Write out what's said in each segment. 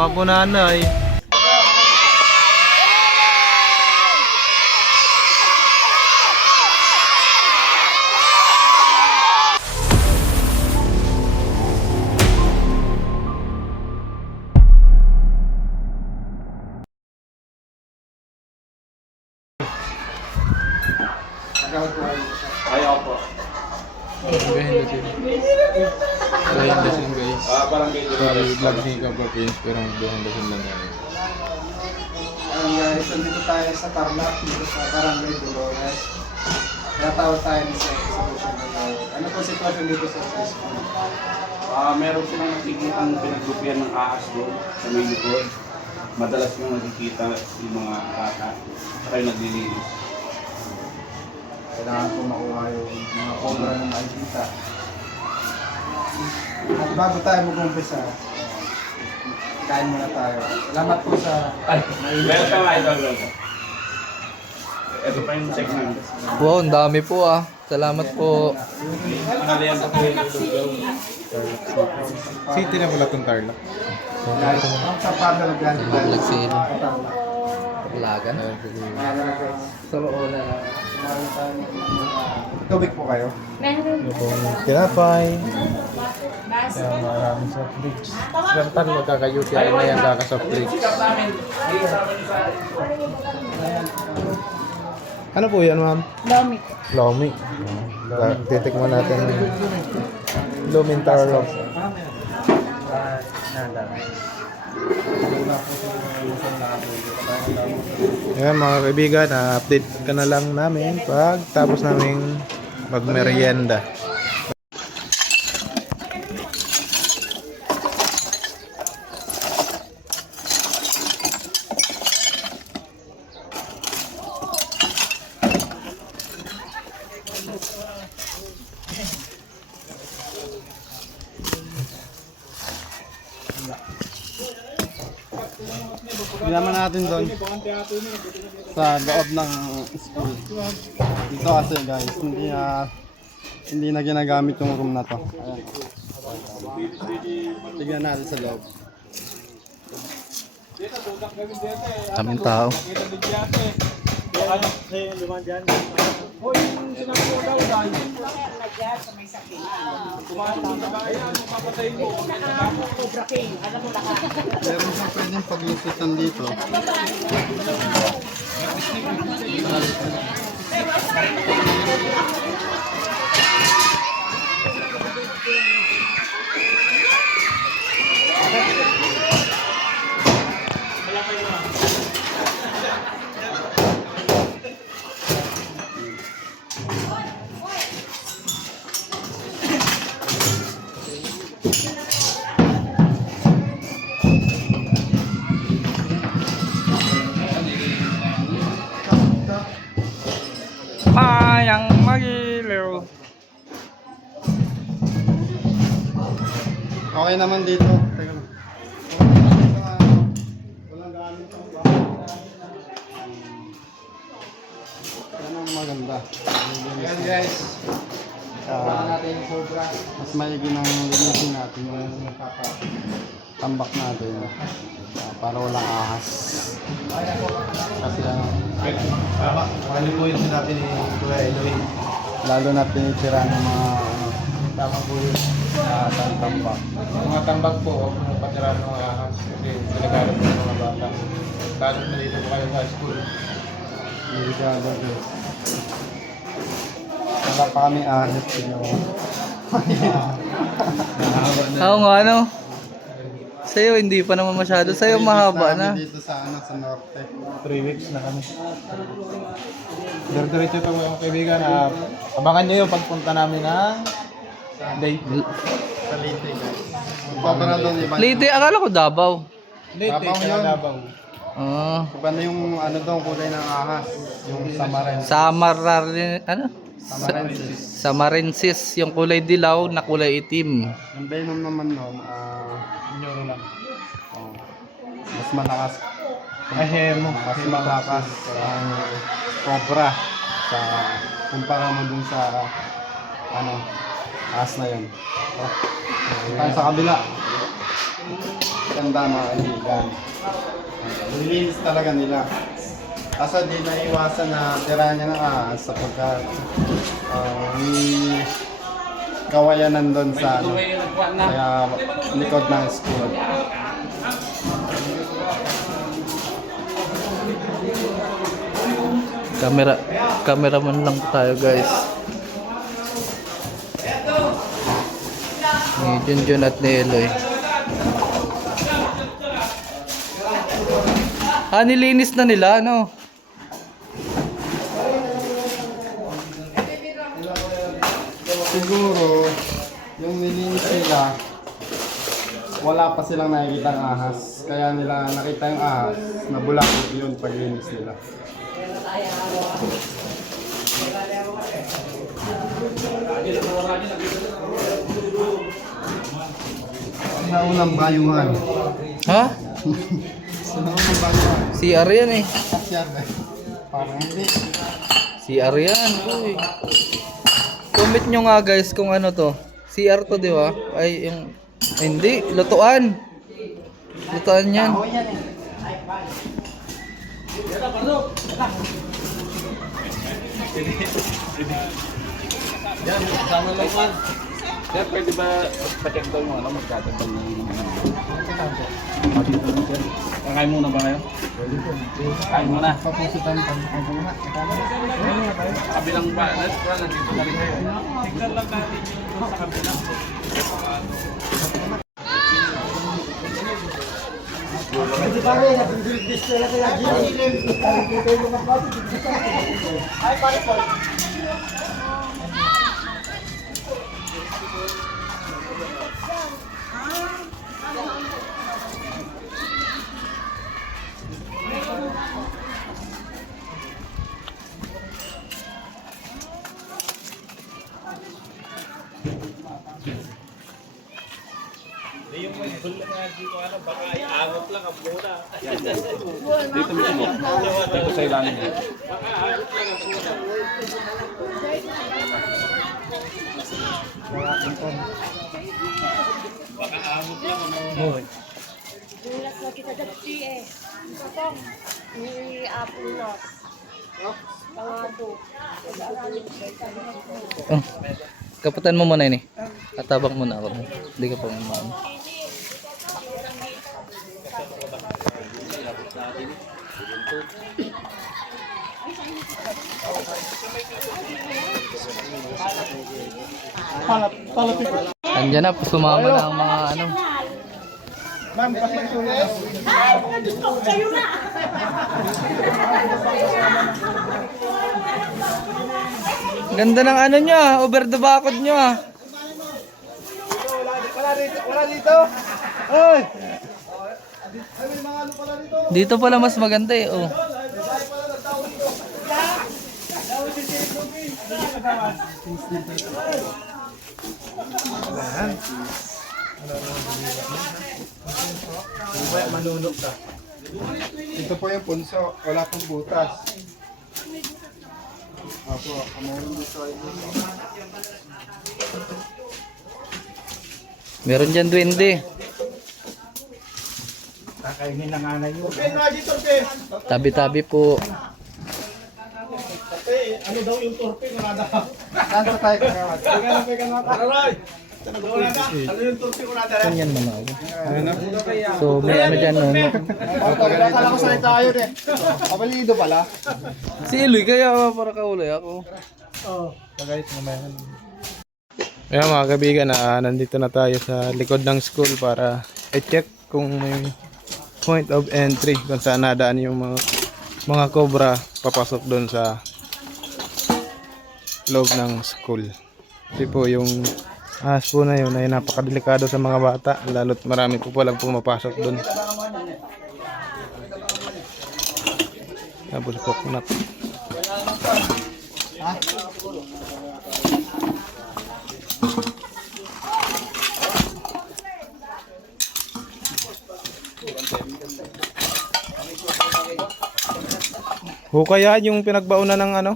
nga po nanay. Ayaw po. Gahin na sila. Gahin na sila guys. Parang medyo Sorry, vlog ni Kapag Prince pero gahin na sila namin. Guys, nandito tayo sa Tarlac, dito sa Barangay Dolores. Kaya tawag tayo ni sa solution na ano po sitwasyon dito sa school? meron silang nakikitang pinaglupian ng ahas doon sa may likod. Madalas nyo nakikita yung mga bata. Saka yung naglilinis. Kailangan po makuha yung mga cobra na makikita. At bago tayo mag-umpisa, kain muna tayo. Salamat po sa... Meron pa nga ito. Ito pa yung segment. Wow, ang dami po ah. Salamat po. Panalian pa po yung lugaw. City na pala itong Tarlac. Ang sa Padre Grande tayo. Vlog sila. Tarlac. Lagan. Mga guys. Sa na. Tubig po kayo. Tinapay. Kaya maraming soft drinks. Gantan magkakayuti ay na yung kaka-soft drinks. Ano po yan, ma'am? Lomi. Lomi. Titikman natin. Lumin Tarlac. Ayan mga kaibigan, update ka na lang namin pag tapos naming magmerienda. Ginaman natin doon sa loob ng school. Dito kasi guys, hindi na ginagamit yung room na to. Ayan. Tignan natin sa loob. Kaming tao. Meron siyang pwedeng paglupitan dito. Mayang magiliw. Okay naman dito. Teka lang. Walang gamit ng yan ang maganda. Ayan guys. Natin yung sobra. Mas maigi ng linisin natin yung tambak natin. Para walang ahas. Kasi Tama, malipuin din natin yung Kuya Eloy. lalo na tinitira ng mga Tama po yun. tambak. Mga tambak po, huwag mong patira ng mga ahas. Kasi sinagamit po ng mga bata. Lalo na dito po kayo sa school. Delikado guys. Wala pa kami ahas. Oo nga ano. Sa'yo hindi pa naman masyado. Sa'yo mahaba na. Dito sa sa norte. 3 weeks na kami. Diretso ito mga kaibigan. Abangan nyo yung pagpunta namin ng date. Sa Leyte guys. Pabara doon iba. Leyte, akala ko Davao. Davao yun. Oo. Iba na yung ano doon kulay ng ahas. Yung samarin. Samarin, ano? Samarensis. Samarensis, yung kulay dilaw na kulay itim. Yung venom naman noon, Nyoro lang. mas malakas. Ahemo. Mas malakas ang cobra sa kumpara mo dun sa ahas na yun. Tayo sa kabila. tanda mga kaibigan. Nilinis talaga nila. Kaso di naiwasan na tira niya ng ahas sapagkat may kawayanan doon sa ano, kaya likod ng school. Cameraman lang tayo guys. Ni Junjun at ni Eloy. Nilinis na nila, no? Siguro, yung nilinis nila, wala pa silang nakikita ng ahas. Kaya nila nakita yung ahas, nabulakot yun paglinis nila. Sa unang bayuhan. Ha? Sa unang bayuhan. CR yan eh. Kasyar na. Parang hindi. CR yan. Uy. Comment nyo nga guys kung ano to. CR to, di ba? Ay, yung... Ay, hindi. Lutuan. Lutuan yan. Ako yan eh. Yan, kasama lang man. Sir, pwede ba pa-check daw yung ano, magkatagal ng sir? Kakain muna ba kayo? Kain muna. Papusitan pa. Kabilang ba? Restaurant, nandito na rin kayo. Tignan lang natin yung sa kabila. Dito mismo. Dito sa ilalim. Nulas na kita dati eh. Potong. Ni apple na. Pangado. Oh. Kaputan mo muna yun eh. Katabang muna ako. Hindi ka pa maano. Andiyan na, sumama na ang mga ano. Ma'am, pasagsulit. Ganda ng ano nyo ah, over the bakod nyo ah. Wala dito. Oy! Dito pala mas maganda eh, oh. Manunok ka. Ito po yung punso. Wala pong butas. Opo, meron dito ay Meron dyan duwende. kakainin ng anay yun. Tabi-tabi po. Ano daw yung torpe? Wala daw. Saan pa tayo kagawad? Aroy! Ano yung torpe? Wala daw. Ganyan man ako. So may ano dyan no. Kala ko salita tayo eh. Kabalido pala. Si Eloy kaya para kaulay ako. Oo. Guys, mamaya. Ayan mga kaibigan, nandito na tayo sa likod ng school para i-check kung may point of entry kung saan nadaan yung mga cobra papasok doon sa loob ng school. Kasi po yung ahas po na yun ay napakadelikado sa mga bata, lalo't marami po palang pumapasok doon. Tapos po kunak. Hukayaan yung pinagbaunan ng ano?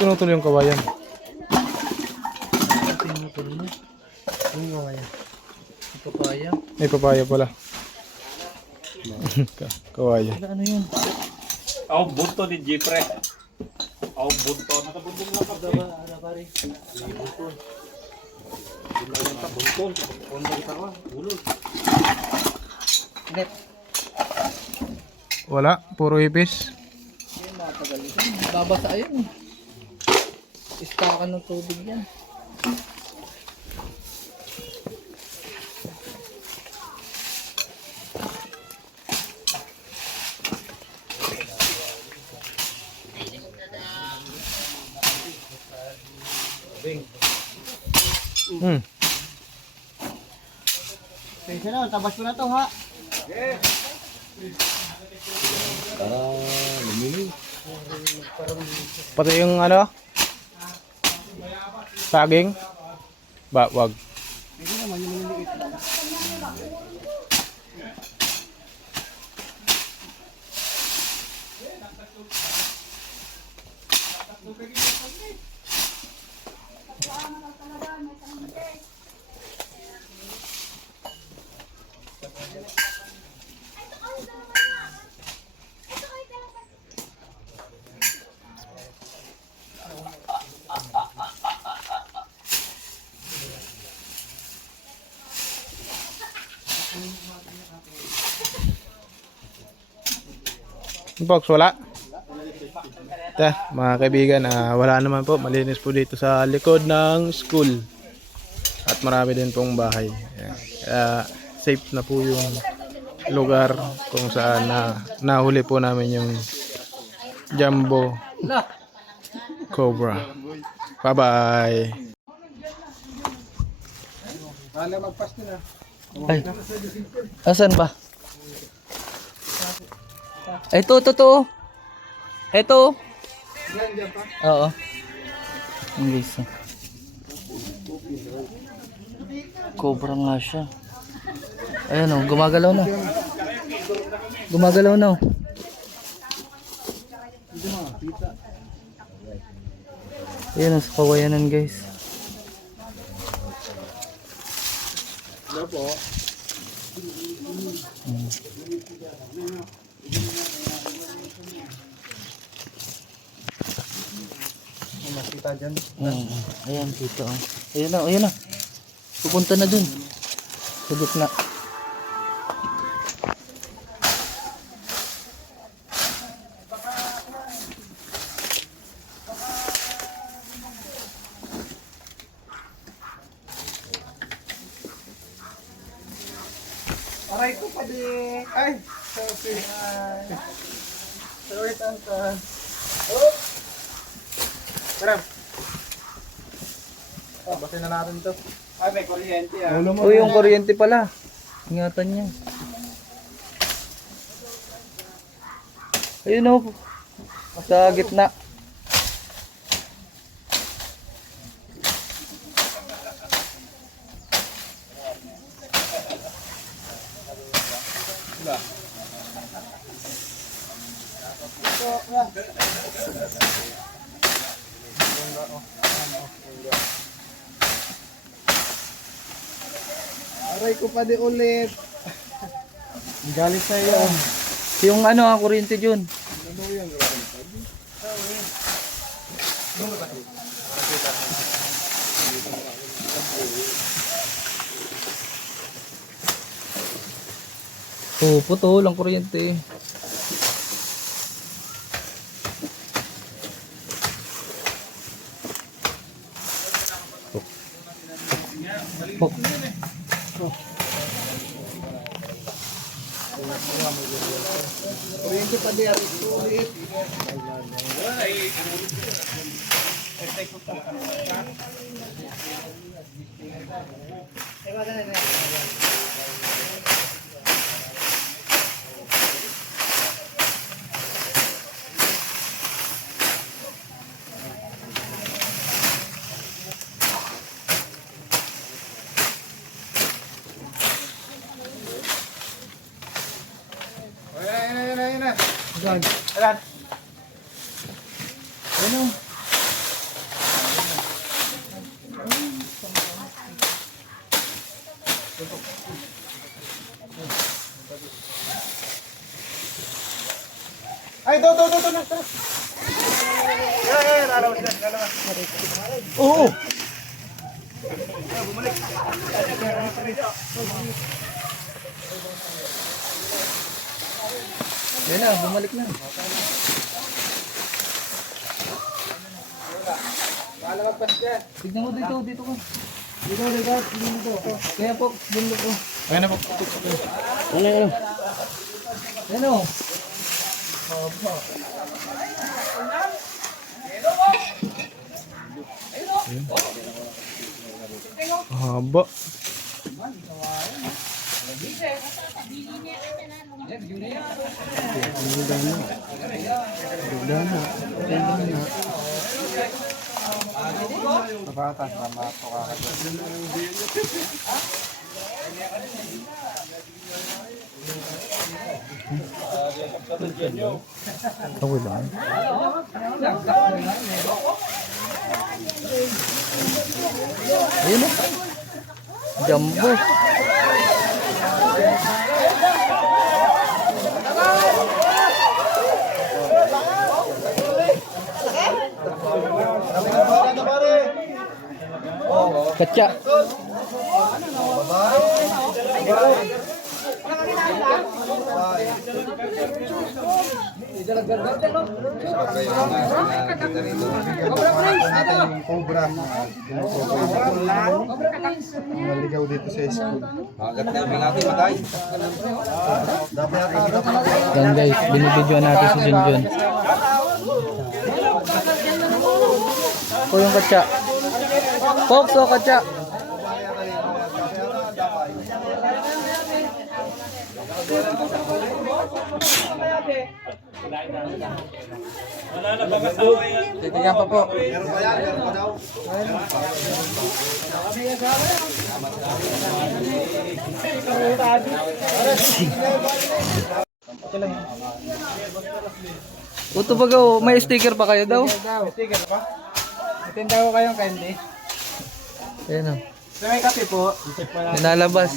pinutol yung kawayan? Pinutol mo. Yung kawayan. Yung papaya. May papaya pala. Kawayan. Ano yun? Ako bunto ni Jeffrey. Ako bunto. Nakabunto lang ka ba? Ano pare? Wala, puro hipis. Babasa yun. Istakan ng tubig yan. Hmm. Sige na, tabas ko na to ha. Pati yung ano? Saging? Wag. Sige naman yung maliliit lang. Box, wala. Ito, mga kaibigan, wala naman po. Malinis po dito sa likod ng school. At marami din pong bahay. Ayan. Kaya safe na po yung lugar kung saan nahuli po namin yung jumbo cobra. Bye-bye. Ay. Asan ba? Ito. Ito. Oo. Ang guys. Cobra nga siya. Ayan o, gumagalaw na. Gumagalaw na. Ayan o, sa kawayanan guys. Hello po. Makita dyan. Ayan dito. Ayan na. Pupunta na dun. Sa gitna. Aray ko pa di. Ay! Sorry. Sorry, tanta. Oh! Tara. Basin na natin to. Ay, may kuryente ah. Uy, yung kuryente pala. Ingatan niya. Ayun o. Sa gitna. Aray ko pa di ulit. Galit sa iyo. Yung ano ang kuryente dyan. Oh, putol ang kuryente. Oh. Kuryente pa di aray ko ulit. Ayan na. Ayan. Ayan. Ano? Ay, do. Oo. Yan na, bumalik na. Tignan mo dito ko. Dito. Kaya po, bundok ko. Ayun na po. Yan o. Haba. Bata, tama po kakagod. Okay lang. Ayun o. Jumbo. Kaca. Natin yung cobra. Naligaw dito sa school. Yan guys, binibidyoan natin si Junjun. Ito yung kaca. Pops o kaca. Titigyan pa po. Uto ba go? May sticker pa kayo daw? Sticker pa? Matinda ko kayong candy. Ayan o. May kape po. Minalabas.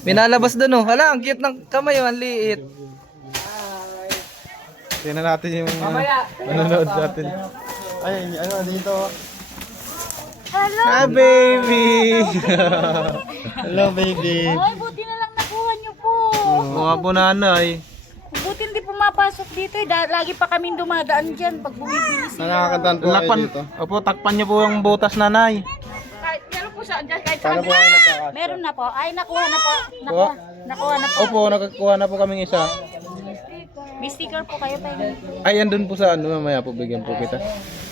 Minalabas doon o. Hala, ang cute ng kamay o. Ang liit. Tingnan natin yung manonood natin. Ay, ano dito? Hi, baby! Hello, baby. Ay, buti na lang nakuha niyo po. Mga po nanay. Buti hindi pumapasok dito eh. Lagi pa kaming dumadaan dyan pag bumibili sila. Nakakatanto kayo Lakpan, dito. opo, takpan niyo po yung butas nanay. Meron po sa dyan kahit Paano saan. po kayo nagkakasya? Meron na po. Ay, nakuha na po. Nakuha na po. Opo, nakakuha na po kaming isa. May sticker po kayo pa. Ay, andun po sa ano, mamaya po bigyan po kita.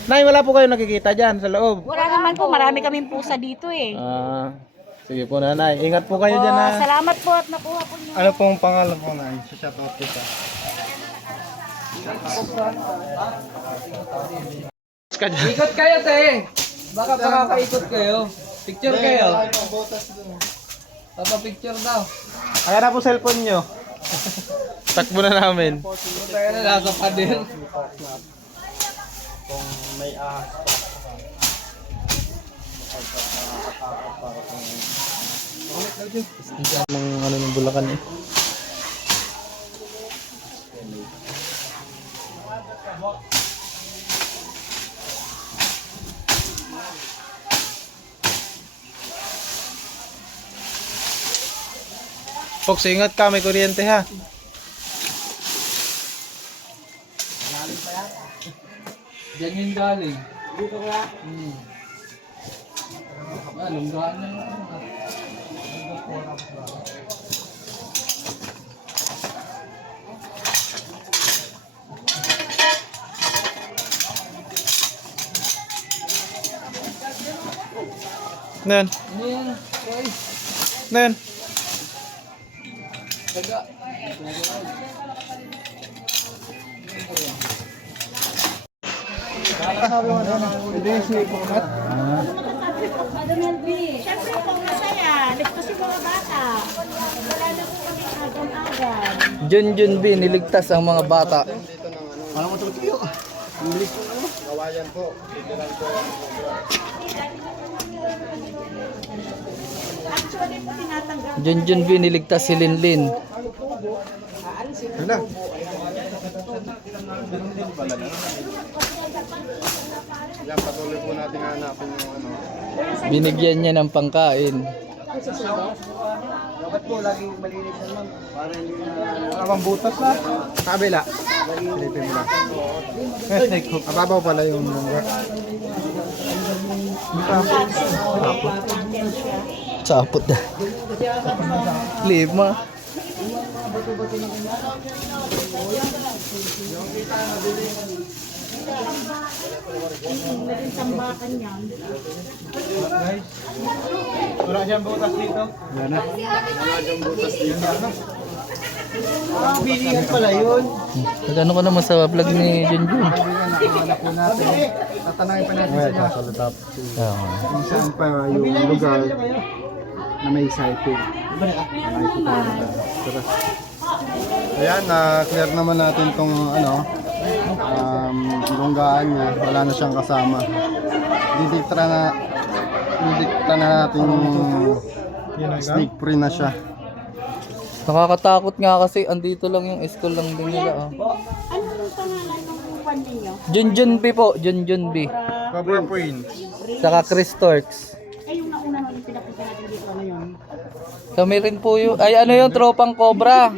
Nay, wala po kayo nakikita dyan sa loob. Wala naman po. Marami kaming pusa dito eh. Sige po nanay, ingat po kayo dyan ha. Salamat po at nakuha po niyo. Ano pong pangalan po na? Shoutout kita. Ikot kayo, te. Baka makakaikot kayo. Picture kayo. Papa-picture daw. Kaya na po cellphone nyo. Takbo na namin. Kaya na nasa pa din. Kung may ahas pa. Ng ano ng Bulacan eh. Fox, ingat ka, may kuryente ha. Diyan yung galing. Dito ka? Lunggaan na yun. Nen, Ano yan? Okay. nen. Taga. Siyempre po masaya. Ligtas yung mga bata. Wala na po kami agam-agam. Junjun B, niligtas ang mga bata. Dito ng ano. Alam mo tulog kayo. English po ano? Kawayan po. Literal po. Actually po tinatanggap. Junjun B, niligtas si Linlin. Ano? Yan, patuloy po natin hanapin yung ano. Binigyan niya ng pangkain. Dapat po laging malinis naman para hindi na butas na. Kabila. Silipin mo lang. Ababaw pala yung mungga. Sapot na. Leave mo. Naging tambakan yan. Wala siyang butas dito. Yan na. Bilihan pala yun. Nagano ka naman sa vlog ni Junjun? Nakahanap po natin. Tatanungin pa natin sila. Sasalutap. Oo. Kung saan pa yung lugar na may cycle. Ayan, clear naman natin tong ano, lunggaan niya. Wala na siyang kasama. Didikta na natin sneak free na siya. Nakakatakot nga kasi andito lang yung school lang din nila. Oh. Ano yung pangalan ng upan ninyo? Junjun B po, Junjun B. Cobra Point. Saka Chris Torx. Ay, yung nauna nung pinapunta natin dito, ano yun? Kami rin po yung, ay ano yung tropang Cobra.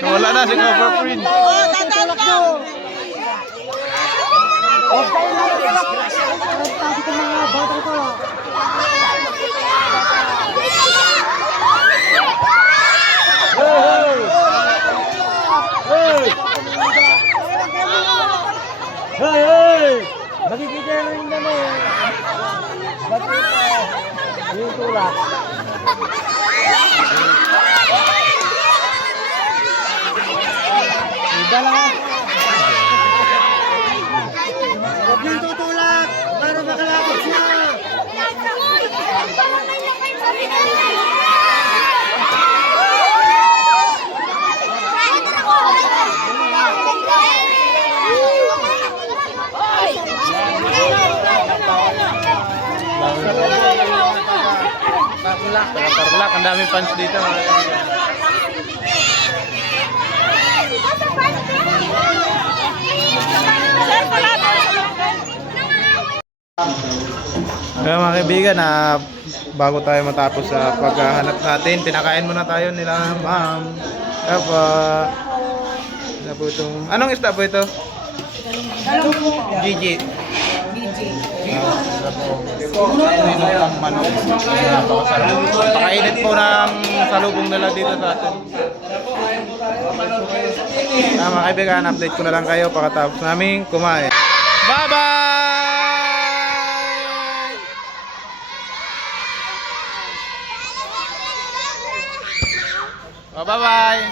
Wala na si Cobra Queen. Makikita na rin naman. Yung tulak. Huwag yung tutulak para makalapit siya. Tarlac, ang daming fans dito mga kaibigan. Kaya mga kaibigan, bago tayo matapos sa paghahanap natin, pinakain muna tayo nila ma'am. Kapa. Ano po itong, anong isda po ito? Gigi. Pakainit po ng salubong nila dito sa atin. Mga kaibigan, update ko na lang kayo pagkatapos namin kumain. Bye-bye! Bye-bye!